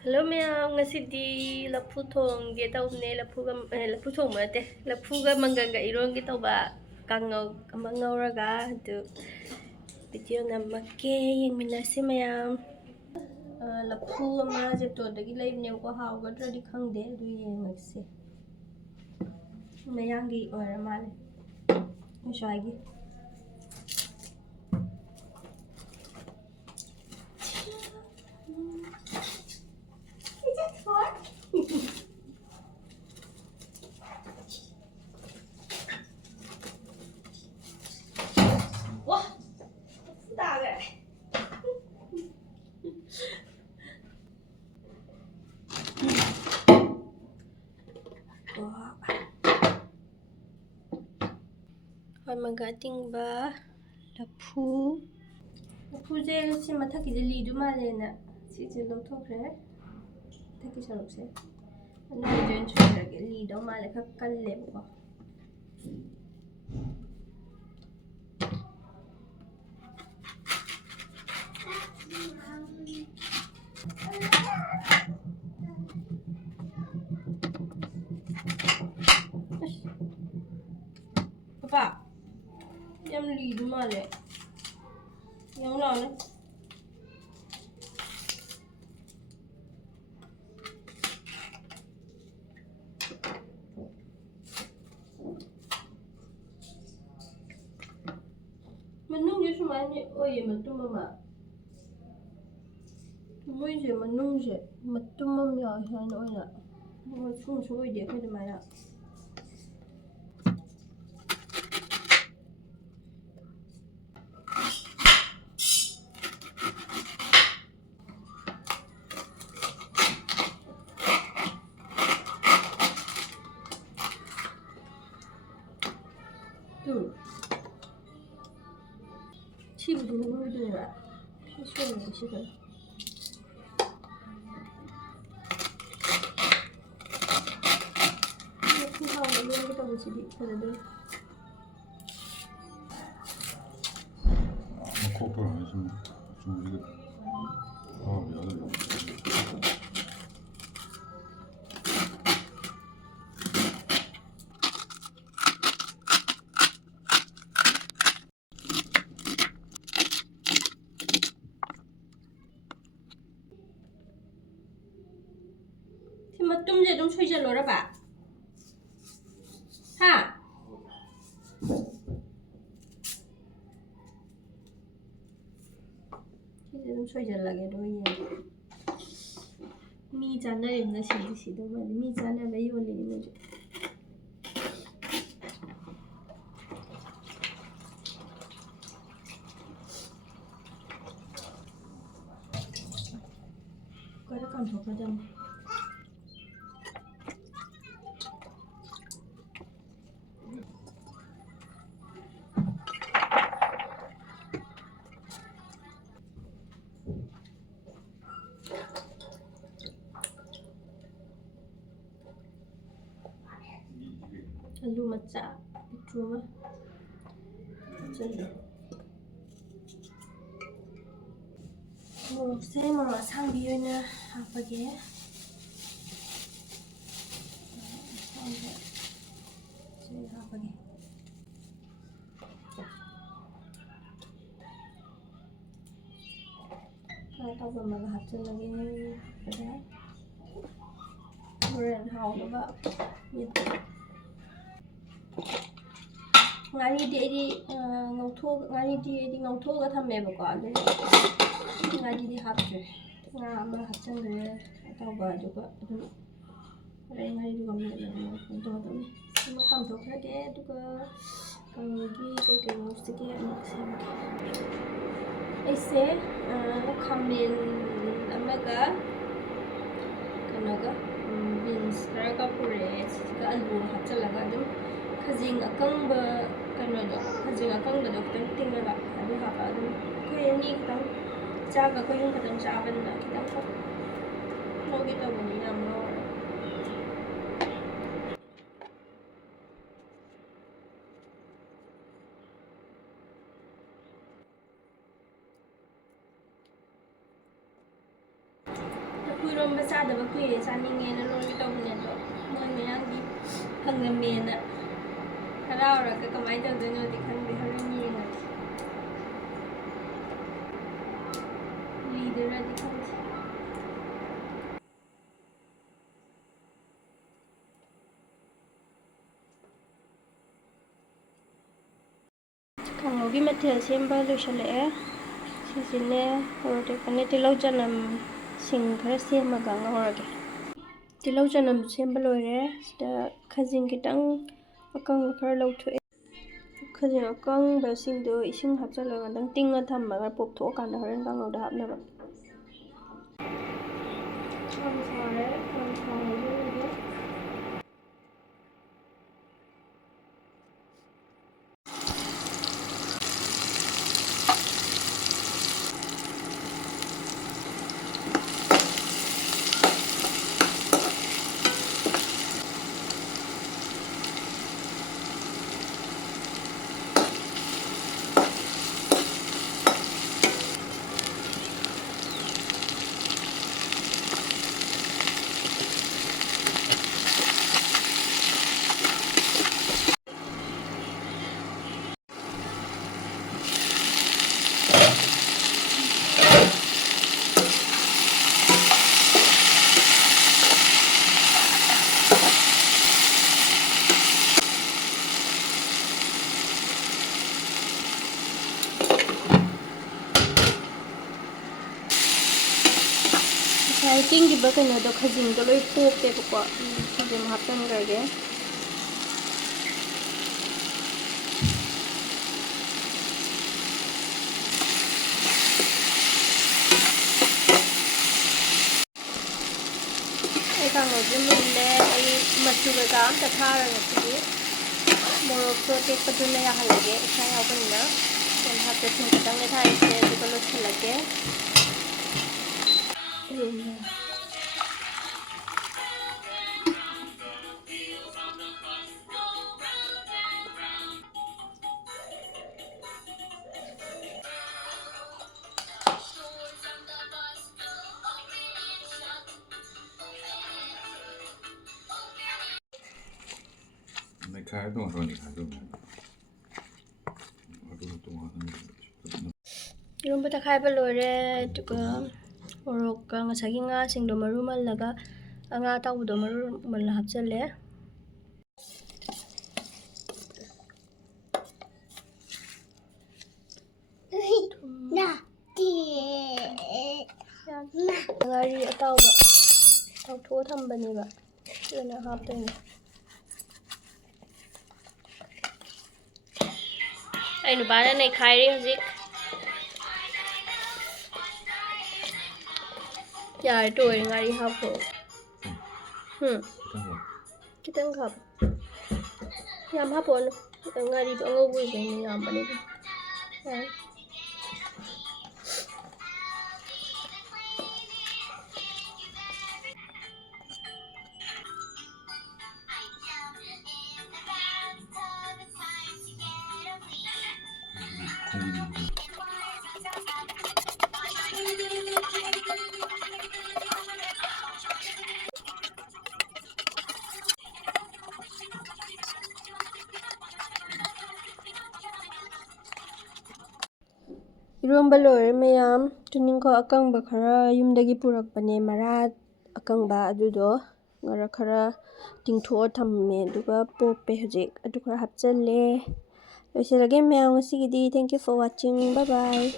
Hello Mayang, ngasidi lafu thongge tawne lafu thong mate lafuga manganga ironge tawba kangau ama ngauraga adu video namake yengminase Mayang lafu ama jetodagi leibne ko hawgadradi khangde adu yengase Mayanggi ora male ngashagi Wah, daga. Hoy magating ba lafu lafu제 시 마타기제 리두 말레나 시제 로토크레 타기 샤록세 나이젠 추르게 리도 말레 kakkal레고 Papa, em lidu mal레 Yang lawan Menunggu semuanya, oh iya matum mama. Semua je menunggu, matum mama ya sana oh ya. Mau semua dia pada mana? Tuh. 치부도 물들어라. 피쉬는 식을. 이렇게 하고 여기다 보시기 그래도. 코프를 안 했으면 좀 이게 미안해. 마tum 좀 소이절로라 봐. 하. 이제 좀 소이절라게 로이야. 미자나 있나 시도 말이 미자나 왜 요리는 좀. 그래간 더 가자. 알루 맞자 이쪽은 저기 뭐 세모마 상비유는 아빠게 저기 아빠게 tao vừa mà hạt chân là cái đấy brand hào nữa vợ ngari đi ngầu thô ngari đi ngầu thô cái thằng mẹ bảo quả đấy ngari đi hạt rồi ngà mà hạt chân rồi tao bảo được vợ đây ngari đi còn mẹ là cũng to lắm mà cầm thóc hết đấy được cầm cái ngầu xí cái ăn xem ऐसे खमीन अमगा कनोगा beans तरका पुरे सिका आलू हाचलागा दम खजिंग अकंग कनोदो खजिंग अकंग दो खतंग तिंगगा अदु हापा दम कोयनी खतंग चागा coin खतंग चाबन दा खतंग ख लोगे तो बनी नाम लो 이런 싸다가 그게 싸닝에는 로리 떠보내도 뭐 Mayang이 방금에는 하라오라가 그만이 되는지 간데 하려니 리더라디 간지 강호기 마트에 셈바 로셜에 시즌에 그렇게 간에 틸라우자남 싱 khara semaga ngawrage tilau janam sembal loire sida khajing kitang akang khara lauthoe khajing akang ba sing do ising hapchalo ngadang tinga thammaga pop tho kan horen kang ngawda hapnaba tinggiba kanodo khajingdo loi poptebako khajing hapchangrage 강호기 물레 이 마추가 amta tharanga morokso tekpaduna yahalage isa yaubunna then hapte thingkatang le thaise duka lothalage 내 가야 동안 그러니 가져오면 하루 동안 이런부터 칼바 로이레 두가 오로가 ngасagi nga singdo maru mallaga anga tawdo maru malla hapchale ngari atawba tawtho thambaniba sina haptani ai nu bana nei khairi hojik यार toy ngari hapo kitang khap yam hapo ngari to ngobui be ni yam bani 이런바 로이레 mayam tuning ko akangba khara yumdagi purakpane mara akangba adudo ngara khara tingtho thamme duga poppe hojik adu khara hapchalle loiselage mayam ngasigidi thank you for watching bye bye